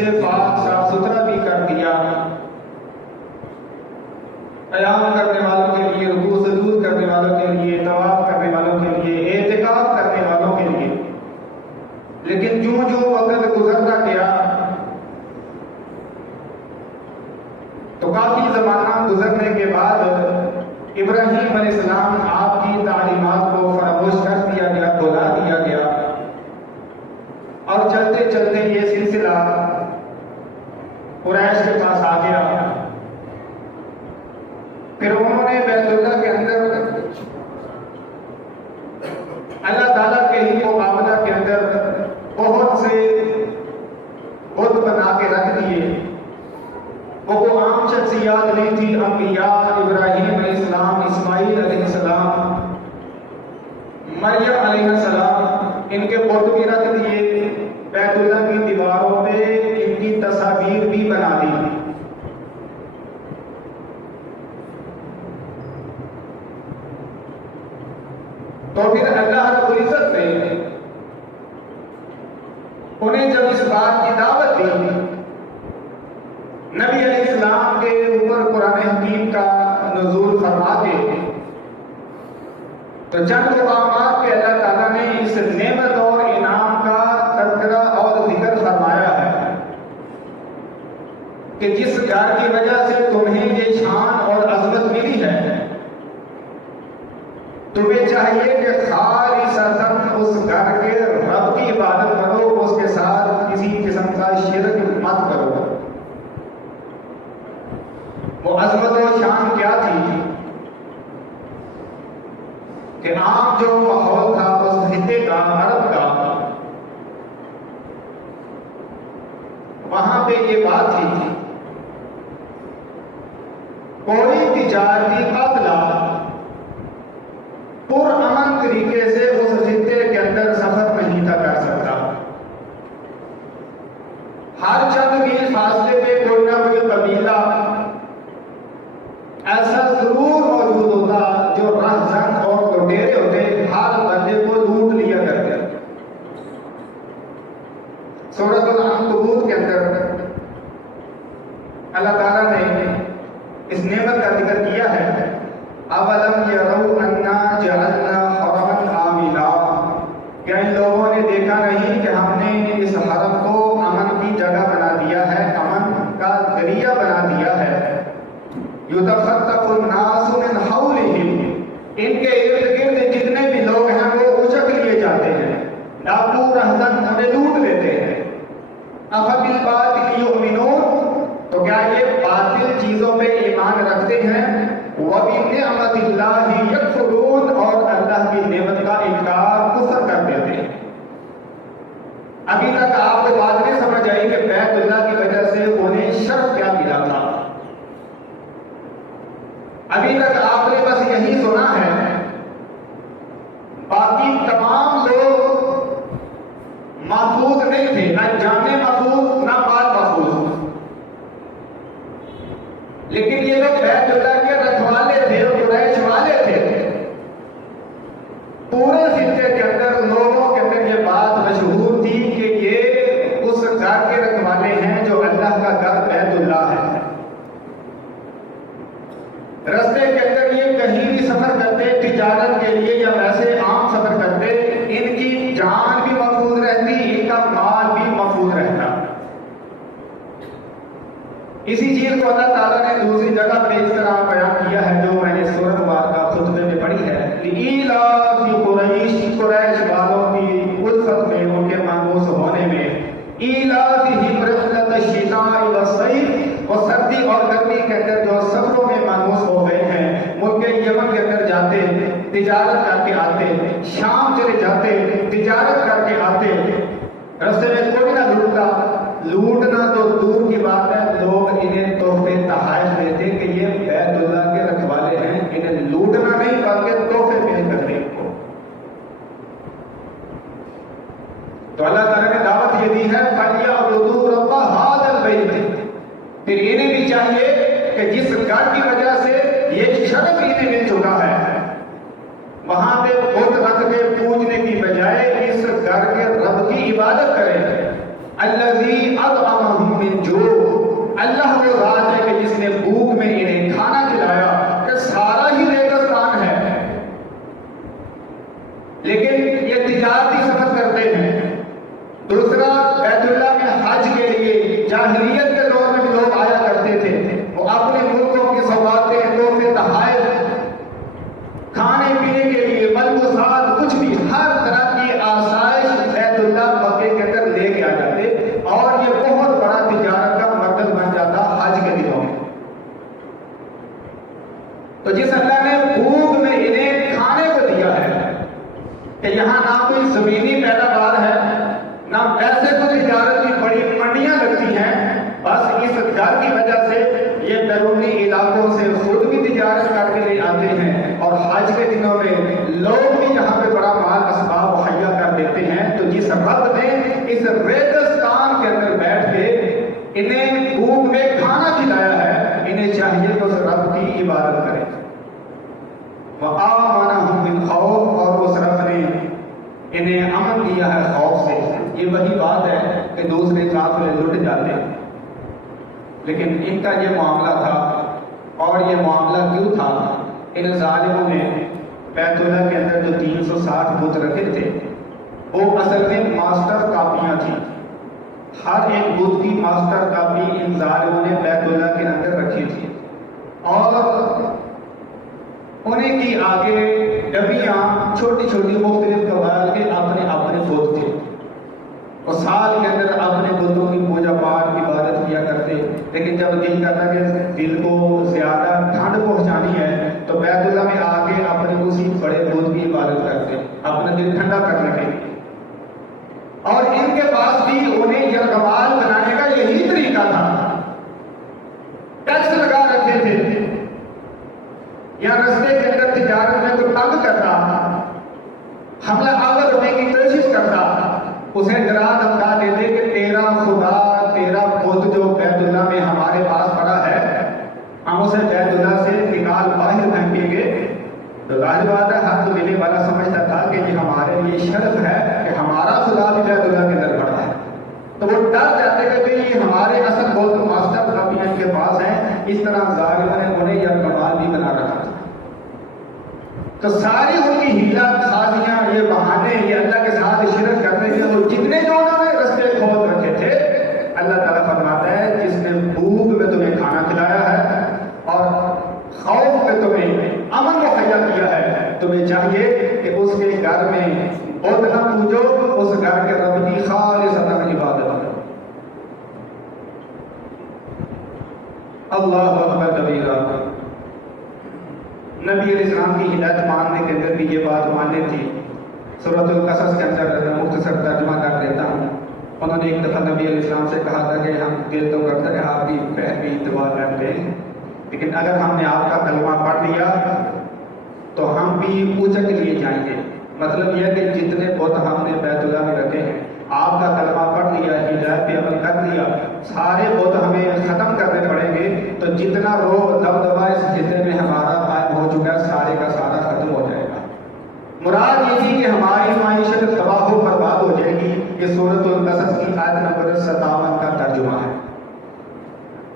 سے پاک صاف ستھرا بھی کر دیا، قیام کرنے والوں کے لیے، رکوع سجود کرنے والوں کے لیے، طواف کرنے والوں کے لیے، اعتکاف کرنے والوں کے لیے۔ لیکن جو وقت گزرتا گیا تو کافی زمانہ گزرنے کے بعد ابراہیم علیہ السلام آپ کی تعلیمات کو فراموش کر دیا گیا، بھلا دیا گیا، اور چلتے چلتے یہ سلسلہ قریش کے پاس آ گیا۔ پھر انہوں نے بیت اللہ کے اندر اللہ تعالیٰ کے ہی مقابلہ کے اندر بہت سے بت بنا کے رکھ دیے۔ وہ عام شخصیات نہیں تھی، انبیاء ابراہیم علیہ السلام، اسماعیل علیہ السلام، مریم علیہ السلام، ان کے بت بھی رکھ دیے، بیت اللہ کی دیواروں پہ ان کی تصاویر بھی بنا دی۔ تو پھر اللہ رب العزت نے انہیں جب اس بات کی دعوت دی، نبی علیہ السلام کے اوپر قرآن حکیم کا نزول فرما کے، تو چند مقامات پہ اللہ تعالیٰ نے اس نعمت اور انعام کا تذکرہ اور ذکر فرمایا ہے کہ جس گھر کی وجہ سے تمہیں یہ شان اور عظمت ملی ہے، تمہیں چاہیے کہ خالصتاً اس گھر کے رب کی عبادت کرو، اس کے ساتھ کسی قسم کا شرک مت کرو۔ وہ عظمت و شان کیا تھی کہ عام جو ماحول تھا اس خطے کا، عرب کا، وہاں پہ یہ بات تھی، کوئی تجارتی قافلہ پرامن طریقے سے اس خطے کے اندر سفر نہیں تھا کر سکتا۔ ہر چند میل فاصلے پہ کوئی نہ کوئی قبیلہ ایسا ضرور موجود ہوتا جو رہزن اور لٹیرے ہوتے، ہر بندے کو لوٹ لیا کرتے۔ سورۃ العنکبوت کے اندر اللہ تعالیٰ نے اس نعمت کا ذکر کیا ہے، اولم یروا انا جعلنا حرما آمنا، کیا ان لوگوں نے دیکھا نہیں کہ ہم نے اس حرم کو امن کی جگہ بنا دیا ہے، امن کا ذریعہ بنا دیا ہے۔ یتخطف الناس من حولہم، ان کے ارد گرد جتنے بھی لوگ ہیں وہ اچک لیے جاتے ہیں، ڈاکو رہزن انہیں لوٹ لیتے ہیں۔ افبالباطل یؤمنون، تو کیا یہ باطل چیزوں پہ ایمان رکھتے ہیں؟ وَبِنِعْمَةِ اللَّهِ يَكْفُرُونَ، اور اللہ کی نعمت کا انکار، کفر کر دیتے ہیں۔ ابھی تک آپ کو بات نہیں سمجھ آئی کہ بیت اللہ کی وجہ سے انہیں شرف کیا ملا تھا۔ ابھی تک آپ نے بس یہی سنا ہے، باقی تمام لوگ محفوظ نہیں تھے، نہ جانے محفوظ نہ بات محفوظ، لیکن یہ لوگ بیت اللہ کے رکھوالے تھے، قریش والے تھے۔ پورے خطے کے اندر لوگوں کے اندر یہ بات مشہور تھی کہ یہ اس گھر کے رکھوالے ہیں جو اللہ کا گھر بیت اللہ ہے۔ رستے کے اندر یہ کہیں بھی سفر کرتے، تجارت کے لیے یا ویسے عام سفر کرتے، ان کی جان بھی محفوظ رہتی، ان کا مال بھی محفوظ رہتا۔ اسی چیز کو اللہ تعالیٰ نے دوسری جگہ پہ اس طرح بیان کیا ہے جو میں نے سورۃ مبارکہ خطبے میں پڑھی ہے، لِإِيلَافِ قُرَيْشٍ، قریش والوں کی الفت میں، ان کے مانوس ہونے میں، إِيلَافِهِمْ رِحْلَةَ الشِّتَاءِ وَالصَّيْفِ، اور سردی اور گرمی کے اندر جو سفروں میں مانوس ہو گئے ہیں، ملک یمن کے اندر جاتے، تجارت کر کے آتے، شام چلے جاتے، تجارت کر کے آتے، رستے میں کوئی نہ لوٹتا، لوٹنا تو دور کی بات ہے، لوگ انہیں تحفے تحائف دیتے کہ یہ بیت اللہ کے رکھوالے ہیں، انہیں لوٹنا نہیں بلکہ تحفے پیش کرنے کو۔ تو اللہ تعالیٰ نے دعوت یہ دی ہے، فَلْيَعْبُدُوا رَبَّ هَٰذَا الْبَيْتِ، پھر انہیں بھی چاہیے کہ جس گھر کی وجہ سے یہ شرف انہیں مل چکا ہے، وہاں پہ بت رکھ کے پوجنے کی بجائے اس گھر کے رب کی عبادت کریں۔ الذی اطعمہم انہیں بھوک میں کھانا کھلایا ہے، انہیں چاہیے کہ اس رب کی عبادت کریں۔ وَآمَنَهُم مِّنْ خَوْفٍ، اور اس رب نے انہیں امن دیا ہے خوف سے۔ یہ وہی بات ہے کہ دوسرے قافلے لٹ جاتے ہیں، لیکن ان کا یہ معاملہ تھا، اور یہ معاملہ کیوں تھا؟ ان ظالموں نے بیت اللہ کے اندر جو 360 بت رکھے تھے وہ اصل میں ماسٹر کاپیاں تھیں۔ ہر ایک بت کی ماسٹر کاپی ان ظالموں نے بیت اللہ کے اندر رکھی تھی، اور انہیں کی آگے ڈبیاں چھوٹی چھوٹی مختلف قبائل کے اپنے اپنے بت تھے، اور سال کے اندر اپنے بتوں کی پوجا پاٹ کی عبادت کیا کرتے۔ لیکن جب دل کرتا کہ دل کو زیادہ ٹھنڈ پہنچانی ہے تو بیت اللہ میں آ کے اپنے اسی بڑے بت کی عبادت کرتے، اپنا دل ٹھنڈا کرنے کے لیے۔ اور ان کے پاس بھی انہیں یرغمال بنانے کا یہی طریقہ تھا، ٹیکس لگا رکھے تھے، یا رستے کے اندر تجارت میں کوئی تنگ کرتا، حملہ آور ہونے کی کوشش کرتا، اسے ڈرا دھمکا دیتے کہ تیرا خدا، تیرا بت جو بیت اللہ میں ہمارے پاس پڑا ہے، ہم اسے بیت اللہ سے نکال باہر پھینکیں گے۔ تو ظاہر بات ہے ہر قبیلے والا سمجھتا تھا کہ یہ ہمارے لیے شرف ہے کہ ہمارا خدا بھی بیت اللہ کے اندر پڑا ہے، تو وہ ڈر جاتے کہ یہ ہمارے اصل بت ماسٹر کاپیاں ان کے پاس ہیں۔ اس طرح ظالموں نے انہیں یرغمال بھی بنا رکھا تھا۔ تو ساری ان کی ہیلا سازیاں، یہ بہانے، یہ اللہ کے ساتھ شرک کرنے کے، اور جتنے جو انہوں نے رستے کھود رکھے تھے، اللہ تعالیٰ فرماتا ہے جس نے بھوک میں تمہیں کھانا کھلایا ہے اور خوف میں تمہیں امن مہیا کیا ہے، تمہیں چاہیے کہ اس کے گھر میں بت نہ پوجو، اس گھر کے رب کی خالصتاً عبادت کرو۔ اللہ اکبر کبیرہ۔ نبی علیہ السلام کی ہدایت ماننے کے اندر بھی یہ بات ماننے تھی۔ سورۃ القصص کے اندر مختصر ترجمہ کر دیتا ہوں۔ انہوں نے ایک دفعہ نبی علیہ السلام سے کہا تھا کہ ہم دل تو کرتے ہیں آپ کی پہلی اتباع کرتے ہیں، لیکن اگر ہم نے آپ کا کلمہ پڑھ لیا تو ہم بھی اجڑ لیے جائیں گے۔ مطلب یہ ہے کہ جتنے بت ہم نے بیت اللہ میں رکھے ہیں، آپ کا کلمہ پڑھ لیا، ہدایت پہ عمل کر لیا، سارے بت ہمیں ختم کرنے پڑیں گے، تو جتنا روب دبدبا اس خطے میں ہمارا قائم ہو چکا ہے سارے کا سارا ختم ہو جائے گا۔ مراد یہ تھی کہ ہماری معیشت تباہ و برباد ہو جائے گی۔ یہ سورۃ القصص کی آیت نمبر 57 کا ترجمہ ہے۔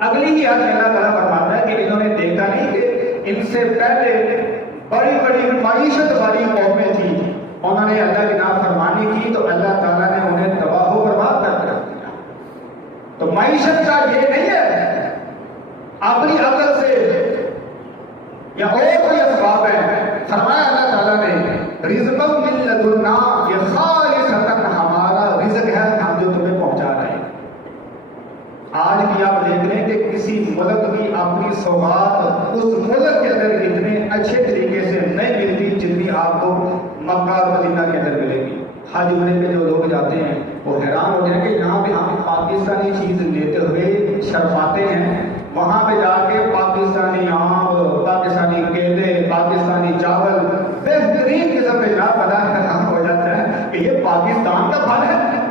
اگلی ہی آیت اللہ تعالیٰ فرماتا ہے کہ انہوں نے دیکھا نہیں کہ ان سے پہلے بڑی بڑی معیشت والی قومیں تھیں، انہوں نے اللہ کی نافرمانی کی تو اللہ تعالیٰ نے انہیں تباہ و برباد کر دیا۔ تو معیشت کا یہ نہیں ہے اپنی عقل سے یا اور کوئی اسباب ہے۔ فرمایا اللہ تعالیٰ نے رزقا من لدنا، یہ خالصتاً ہمارا رزق ہے ہم جو تمہیں پہنچا رہے ہیں۔ آج بھی آپ دیکھ رہے ہیں کہ کسی ملک کی اپنی سوغات اس ملک کے اندر اتنے اچھے طریقے سے نہیں ملتی جتنی آپ کو مکہ اور مدینہ کے اندر ملے گی۔ حج عمرے پہ جو لوگ جاتے ہیں وہ حیران ہو جائیں کہ یہاں پہ ہم پاکستانی چیز لیتے ہوئے شرماتے ہیں، وہاں پہ جا کے پاکستانی آم، پاکستانی کیلے، پاکستانی چاول بہترین قسم کے جا پتا حیران ہو جاتا ہے کہ یہ پاکستان کا پھل ہے۔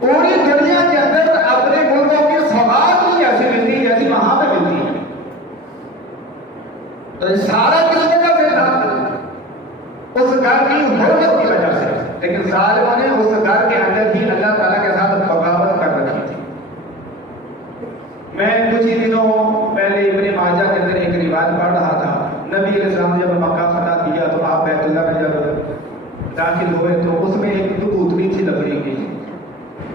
پوری دنیا کے اندر اپنے ملکوں کی سوغات نہیں ایسی ملتی جیسی وہاں پہ ملتی ہے۔ تو یہ سارا کس وجہ سے تھا؟ اس گھر کی حرمت کی وجہ سے۔ لیکن ظالموں نے اس گھر کے اندر ہی اللہ تعالیٰ کے ساتھ بغاوت کر رکھی تھی۔ میں کچھ ہی دنوں پہلے ابن ماجہ کے اندر ایک روایت پڑھ رہا تھا، نبی علیہ السلام نے جب مکہ فتح کیا تو آپ بیت اللہ میں جب داخل ہوئے تو اس میں ایک کبوتری تھی لکڑی کی،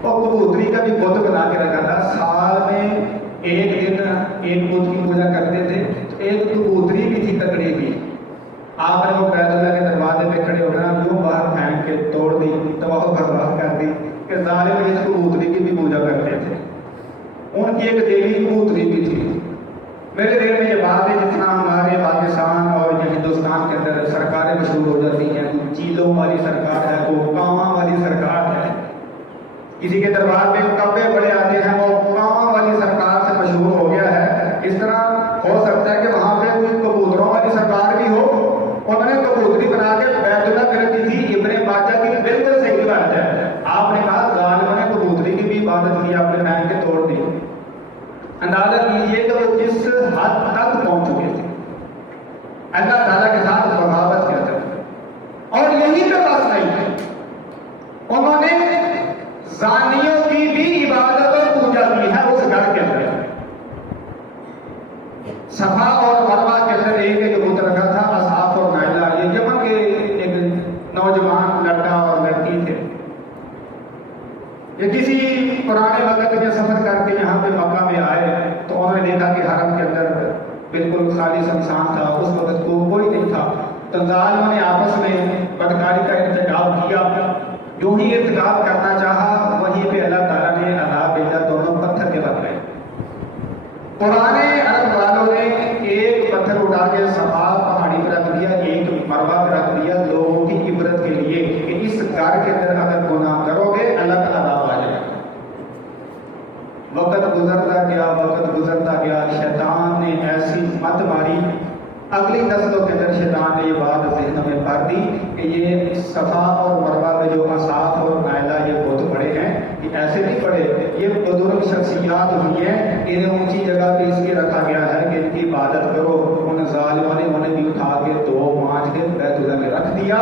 اور کبوتری کا بھی بت بنا کے رکھا تھا۔ سال میں ایک دن ایک بت کی پوجا کرتے تھے، تو ایک کبوتری بھی تھی لکڑی کی۔ آپ نے وہ بیت اللہ کے دروازے پہ کھڑے ہو کر یوں باہر پھینک کے توڑ دی، تباہ و برباد کر دی کہ ظالم اس کبوتری کی بھی پوجا کرتے تھے۔ ان کی ایک دیوی کبوتری بھی تھی۔ میرے دل میں یہ بات ہے جتنا ہمارے پاکستان اور یہ ہندوستان کے اندر سرکاریں مشہور ہو جاتی ہیں، کوئی چیلوں والی سرکار ہے، کوئی کاواں والی سرکار ہے، کسی کے دربار میں کبے بڑے آتے ہیں وہ کاواں والی سرکار سے مشہور ہو گیا ہے۔ اس طرح ہو سکتا ہے کہ وہاں پہ کوئی کبوتروں والی سرکار بھی ہو، انہوں نے کبوتری بنا کے بیت اللہ کر دی تھی۔ ابن ماجہ کی بالکل صحیح بات ہے، آپ نے کہا ظالموں نے کبوتری کی بھی عبادت کی، آپ نے اندازہ کیجیے کہ وہ کس حد تک پہنچ چکے تھے اللہ تعالیٰ کے ساتھ بغاوت کرتے تھے. اور یہی پہ بس نہیں ہے، انہوں نے زانیوں کی بھی عبادت اور پوجا کی ہے اس گھر کے اندر. صفا اور مروہ کے اندر ایک بت رکھا تھا، اصحاب اور نائلہ، یہ یمن کے ایک نوجوان لڑکا اور لڑکی تھے. یہ کسی پرانے وقت میں سفر کر کے یہاں پہ مکہ میں آئے تو انہوں نے دیکھا کہ حرم کے اندر بالکل خالی سنسان تھا، اس وقت کوئی نہیں تھا. تو ظالموں نے آپس میں بدکاری کا ارتکاب کیا. جو ہی ارتکاب کرنا چاہا وہیں پہ اللہ تعالیٰ نے عذاب بھیجا، دونوں پتھر کے بن گئے. پرانے عرب والوں نے ایک پتھر اٹھا کے صفا پہاڑی پہ رکھ دیا، ایک مروہ پہ رکھ دیا، لوگوں کی عبرت کے لیے کہ اس گھر کے اندر اگر گناہ کرو گے اللہ کا عذاب آ جائے گا. وقت گزرتا گیا، شیطان نے ایسی مت ماری، اگلی نسلوں کے اندر شیطان نے یہ بات ذہن میں بھر دی کہ یہ صفا اور مروہ میں جو اصحاب اور نائلہ یہ بت بڑے ہیں، یہ ایسے نہیں پڑے، یہ بزرگ شخصیات ہوئی ہیں، انہیں اونچی جگہ پہ اس لیے رکھا گیا ہے کہ ان کی عبادت کرو. ان ظالموں نے انہیں بھی اٹھا کے دو مانچ کے بیت اللہ میں رکھ دیا.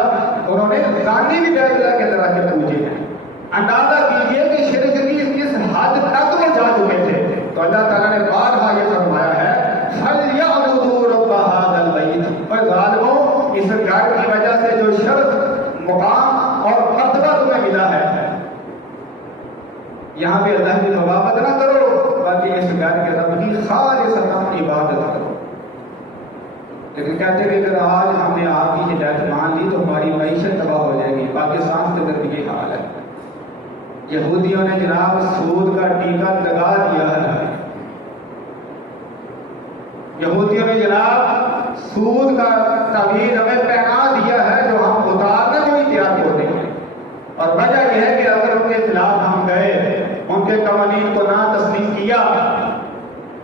انہوں نے زانی بھی بیت اللہ کے اندر رکھ کے پوجے ہیں. اندازہ کیجیے کہ شرک کی کس حد تک وہ جا چکے تھے. تو اللہ تعالیٰ نے بارہا یہ فرمایا ہے فَلْيَعْبُدُوا رَبَّ هَٰذَا الْبَيْتِ، اور ظالموں اس گھر کی وجہ سے جو شرف، مقام اور مرتبہ تمہیں ملا ہے، یہاں پہ اللہ کی بغاوت نہ کرو بلکہ اس گھر کے رب کی خالصتاً عبادت کرو. لیکن کہتے ہیں کہ اگر آج ہم نے آپ کی ہدایت مان لی تو ہماری معیشت تباہ ہو جائے گی. پاکستان کے اندر بھی یہ حال ہے. یہودیوں نے جناب سود کا ٹیکہ لگا دیا ہے. یہودیوں نے جناب سود کا تعویذ ہمیں پہنا دیا ہے جو ہم اتارنے کو ہی تیار ہوتے ہیں. اور وجہ یہ ہے کہ اگر ان کے خلاف ہم گئے، ان کے قوانین کو نہ تسلیم کیا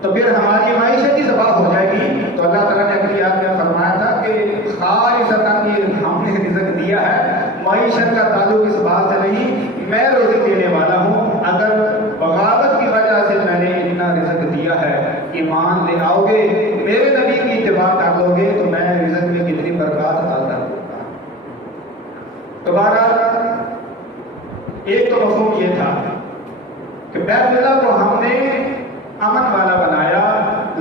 تو پھر ہماری معیشت ہی تباہ ہو جائے گی. تو اللہ تعالیٰ نے اگلی آیت میں فرمایا تھا کہ خالصتاً ہم نے رزق دیا ہے، معیشت کا تعلق اس بات سے نہیں، میں رزق دینے والا ہوں. اگر بغاوت کی وجہ سے میں نے اتنا رزق دیا ہے، ایمان لے آؤ گے، میرے نبی کی اتباع کر لو گے تو میں رزق میں کتنی برکات عطا کر دوں گا. دوبارہ ایک تو مفہوم یہ تھا کہ بیت اللہ کو ہم نے امن والا بنایا،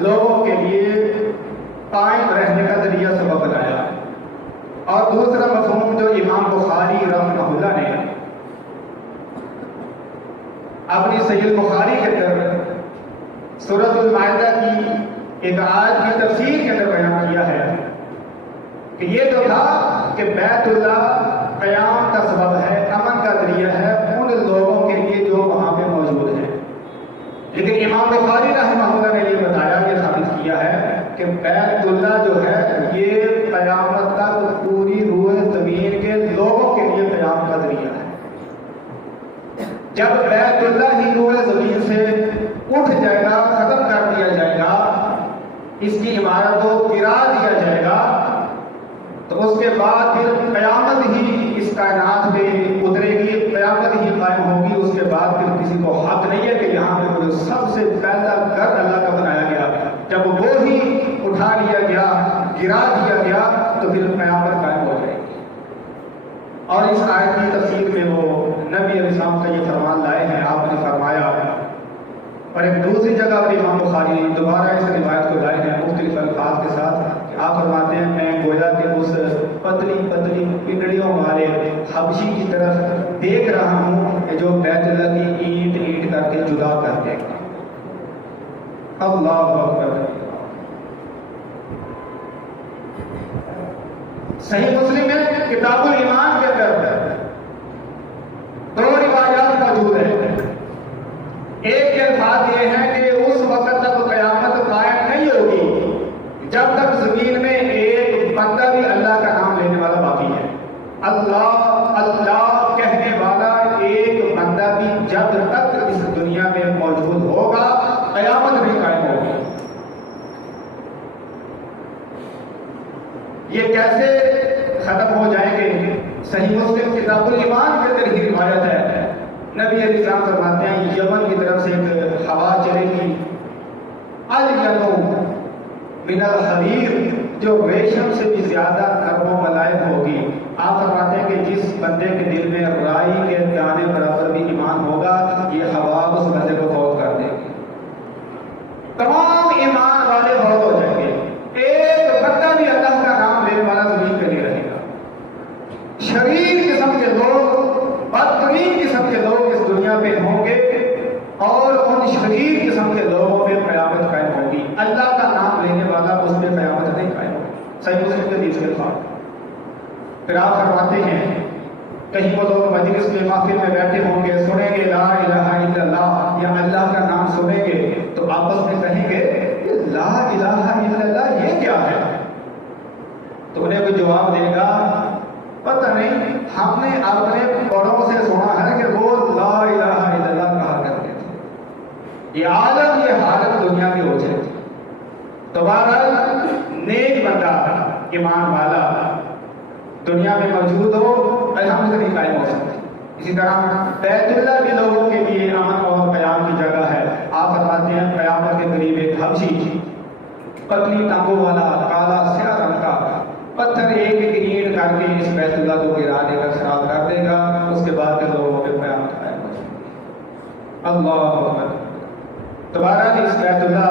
لوگوں کے لیے قائم رہنے کا ذریعہ سبب بنایا. اور دوسرا مفہوم جو امام بخاری رحمہ اللہ نے اپنی صحیح البخاری کے اندر سورۃ المائدہ کی ایک آیت کی تفسیر کے اندر بیان کیا ہے کہ یہ تو تھا کہ بیت اللہ قیام کا سبب ہے، امن کا ذریعہ ہے ان لوگوں کے لیے جو وہاں پہ موجود ہیں. لیکن امام بخاری رحمہ اللہ نے یہ بتایا، یہ ثابت کیا ہے کہ بیت اللہ جو ہے یہ قیامت تک پوری روح زمین کے لوگوں کے لیے قیام کا ذریعہ ہے. جب بیت اللہ ہی روح زمین سے اٹھ جائے گا، ختم کر دیا جائے گا، اس کی عمارت کو گرا دیا جائے گا، تو اس کے بعد پھر قیامت ہی اس کائنات پہ اترے گی، قیامت ہی قائم ہوگی. اس کے بعد پھر کسی کو حق نہیں ہے کہ یہاں پہ جو سب سے پہلا گھر اللہ کا بنایا گیا، جب وہ ہی اٹھا لیا گیا، گرا دیا گیا، تو پھر قیامت قائم ہو جائے گی. اور اس آیت کی تفسیر میں وہ نبی علیہ السلام کا یہ فرمان لائے ہیں. آپ نے فرمایا، اور ایک دوسری جگہ پہ امام بخاری نے دوبارہ اس روایت کو لائے ہیں مختلف الفاظ کے ساتھ کہ آپ فرماتے ہیں میں گویا کہ اس پتلی پتلی پنڈلیوں والے حبشی کی طرف دیکھ رہا ہوں کہ جو بیت اللہ کی اینٹ اینٹ کر کے جدا کر دے گا. اللہ اکبر. صحیح مسلم میں کتاب الایمان کے اندر دو روایات موجود ہیں. ایک کے الفاظ یہ ہے کہ اس وقت تک قیامت قائم نہیں ہوگی جب تک زمین میں ایک بندہ بھی اللہ کا نام لینے والا باقی ہے. اللہ اللہ کہنے والا ایک بندہ بھی جب تک اس دنیا میں موجود ہوگا قیامت نہیں قائم ہوگی. یہ کیسے ختم ہو جائیں گے؟ صحیح مسلم کتاب الایمان کے اندر ہی روایت ہے. نبی علیہ السلام فرماتے ہیں یمن کی طرف سے ایک ہوا چلے گی من الحریر جو ریشم سے بھی زیادہ نرم و ملائم ہوگی. آپ فرماتے ہیں کہ جس بندے کے دل میں رائی کے دانے برابر بھی ایمان ہوگا یہ ہوا اس بندے کو فوت کر دے گی. تمام ایمان والے فوت ہو جائیں گے. ایک بندہ بھی اللہ کا نام لینے والا زمین پہ نہیں رہے گا. شریر قسم کے لوگ، بدترین قسم کے لوگ اس دنیا پہ ہوں گے اور ان شریر قسم کے لوگوں پہ قیامت قائم ہوگی. اللہ کا نام لینے والا اس پہ قیامت نہیں قائم ہوگی. صحیح مسلم کے حدیث کے الفاظ. پھر آپ فرماتے ہیں کہیں وہ لوگ مجلس میں محفل میں بیٹھے ہوں گے، سنیں گے لا الہ الا اللہ یا اللہ کا نام سنیں گے تو آپس میں کہیں گے کہ لا الہ الا اللہ یہ کیا ہے؟ تو انہیں کوئی جواب دے گا پتہ نہیں، ہم نے اپنے بڑوں سے سنا ہے کہ وہ لا الہ الا اللہ کہا کرتے تھے. یہ عالم، یہ حالت دنیا کی ہو جائے گی. تو بہرحال نیک بندہ، ایمان والا دنیا میں موجود ہو، الحمد نہیں قائم ہو سکتے. اسی طرح بیت اللہ کے لوگوں کے لیے امن اور قیام کی جگہ ہے. آپ فرماتے ہیں قیامت کے قریب ایک حبشی پتلی ٹانگوں والا کالا سیاہ رنگ کا پتھر ایک ایک اینٹ کر کے اس بیت اللہ کو گرا دے گا، خراب کر دے گا. اس کے بعد کے لوگوں پہ قیامت قائم ہو جائے گی. اللہ اکبر. دوبارہ اس بیت اللہ،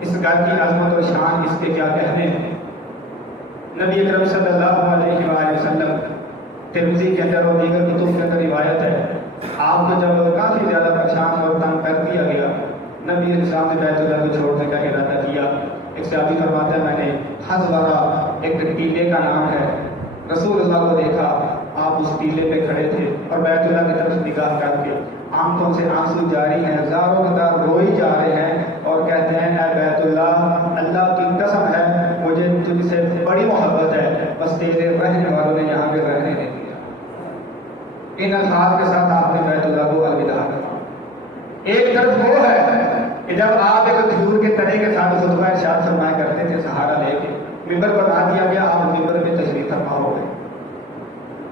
اس گھر کی عظمت اور شان، اس کے کیا کہنے. نبی اکرم صلی اللہ علیہ وآلہ وسلم، ترمذی کے اندر اور دیگر کتب کے اندر روایت ہے، آپ کو جب کافی زیادہ پریشان اور تنگ کر دیا گیا، نبی اسلام نے بیت اللہ کو چھوڑنے کا ارادہ کیا. ایک صحابی فرماتا ہے میں نے حضورہ ایک ٹیلے کا نام ہے، رسول اللہ کو دیکھا، آپ اس ٹیلے پہ کھڑے تھے اور بیت اللہ کی طرف نگاہ کر کے آنکھوں سے آنسو جاری ہیں، زاروں قطار روئی جا رہے ہیں اور کہتے ہیں اے بیت اللہ، اللہ کی قسم ہے مجھے تجھ سے بڑی محبت ہے، بس تیرے رہنے والوں نے یہاں پہ رہنے نہیں دیا. ان الفاظ کے ساتھ آپ نے بیت اللہ کو الوداع کہا. ایک طرف وہ ہے کہ جب آپ ایک کھجور کے تنے کے ساتھ خطبہ ارشاد فرمایا کرتے تھے سہارا لے کے، ممبر بنا دیا گیا، آپ ممبر میں تشریف فرما ہو گئے.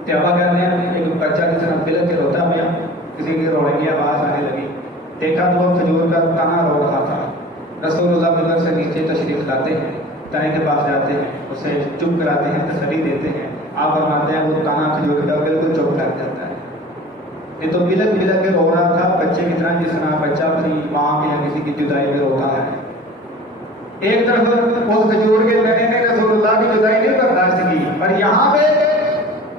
تیابہ کہتے ہیں ایک بچہ کی طرح دل کے روتا گیا، کسی کی رونے کی آواز آنے لگی، دیکھا تو وہ کھجور کا تنا رو رہا تھا. رسول اللہ ممبر سے نیچے تشریف لاتے ہیں، تنے کے پاس جاتے ہیں، اسے چپ کراتے ہیں، تسلی دیتے ہیں. آپ فرماتے ہیں وہ تنا کھجور کا بالکل چپ کر جاتا ہے. یہ تو بلک بلک کے رو رہا تھا بچے کی طرح، جس طرح بچہ اپنی ماں کے یا کسی کی جدائی میں روتا ہے. ایک طرف اس کھجور کے تنے نے رسول اللہ کی جدائی نہیں برداشت کی، اور یہاں پہ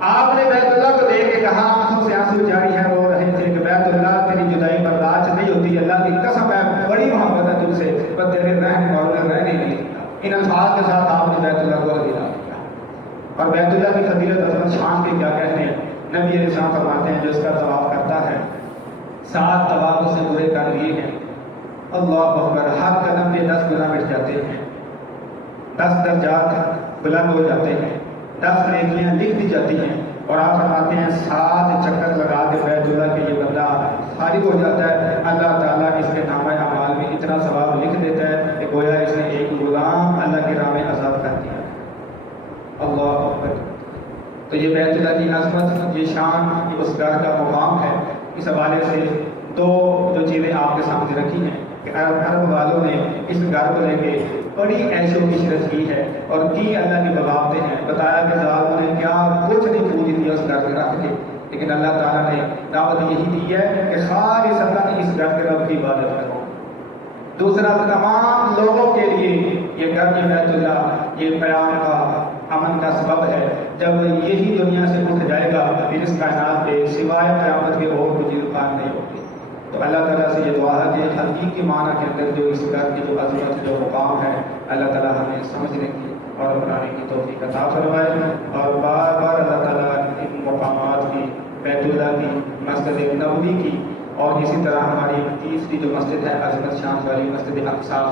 آپ نے بیت اللہ کو دیکھ کے کہا، آنکھوں سے آنسو جاری ہے، رو رہے تھے کہ بیت اللہ تیری جدائی برداشت نہیں ہوتی، اللہ کی قسم ہے بڑی محبت ہے تجھ سے، پر تیرے رہنے والوں نے رہنے نہیں دیا. ان الفاظ کے ساتھ آپ نے بیت اللہ کو الوداع کیا. اور بیت اللہ کی فضیلت عظمت شان کے کیا کہتے ہیں. نبی علیہ السلام فرماتے ہیں جو اس کا طواف کرتا ہے 7 طواف سے پورے کر لیے ہیں، اللہ اکبر، ہر قدم پہ 10 گنا مٹ جاتے ہیں، 10 درجات بلند ہو جاتے ہیں، 10 نیکیاں لکھ دی جاتی ہیں. اور آپ فرماتے ہیں 7 چکر لگا کے بیت اللہ کے یہ بندہ فارغ ہو جاتا ہے، اللہ تعالیٰ اس کے نامہ اعمال میں اتنا ثواب لکھ دیتا ہے کہ گویا اس نے ایک غلام اللہ کی راہ میں آزاد کر دیا. اللہ اکبر. تو یہ بیت اللہ کی عظمت، یہ شان، یہ اس گھر کا مقام ہے. اس حوالے سے دو جو چیزیں آپ کے سامنے رکھی ہیں کہ عرب والوں نے اس گھر کو لے کے بڑی عیش و عشرت کی ہے اور کی اللہ کے بغاوتیں ہیں. بتایا کہ ظالموں نے کیا کچھ نہیں پوج دیا اس گھر کے رکھ کے، لیکن اللہ تعالیٰ نے دعوت یہی دی ہے کہ خالص اللہ اس گھر کے رب کی عبادت کرو. دوسرا، تمام لوگوں کے لیے یہ گھر یہ بیت اللہ یہ قیام کا امن کا سبب ہے. جب یہی دنیا سے اٹھ جائے گا پھر اس کائنات پہ سوائے قیامت کے اور کوئی چیز قائم نہیں ہوگی. تو اللہ تعالیٰ سے یہ دعا ہے کہ حقیقی معنی کے اندر جو اس گھر کی جو عظمت جو مقام ہے، اللہ تعالیٰ ہمیں سمجھنے کی اور بنانے کی توفیق عطا فرمائے. اور بار بار اللہ تعالیٰ ان مقامات کی، بیت اللہ کی، مسجد نبوی کی، اور اسی طرح ہماری تیسری جو مسجد ہے عظمت شان والی مسجد اقصیٰ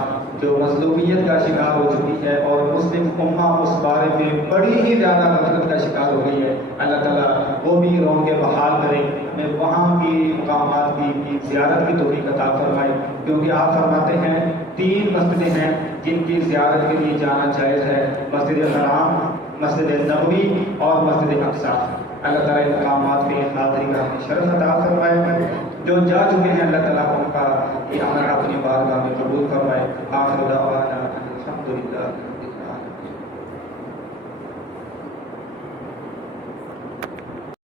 جو مظلومیت کا شکار ہو چکی ہے اور مسلم امہ اس بارے میں بڑی ہی زیادہ غفلت کا شکار ہو گئی ہے، اللہ تعالیٰ وہ بھی رون کے بحال کرے، ہمیں وہاں کی مقامات کی زیارت کی توفیق عطا فرمائے. کیونکہ آپ فرماتے ہیں 3 مسجدیں ہیں جن کی زیارت کے لیے جانا جائز ہے، مسجد حرام، مسجد نبوی اور مسجد اقصیٰ. اللہ تعالیٰ مقامات کے حاضری کا ہمیں شرف عطا فرمائے. جو جا چکے ہیں اللہ تعالیٰ ان کا یہ عمل اپنی بارگاہ میں قبول فرمائے. آخر دعوانا الحمد للہ.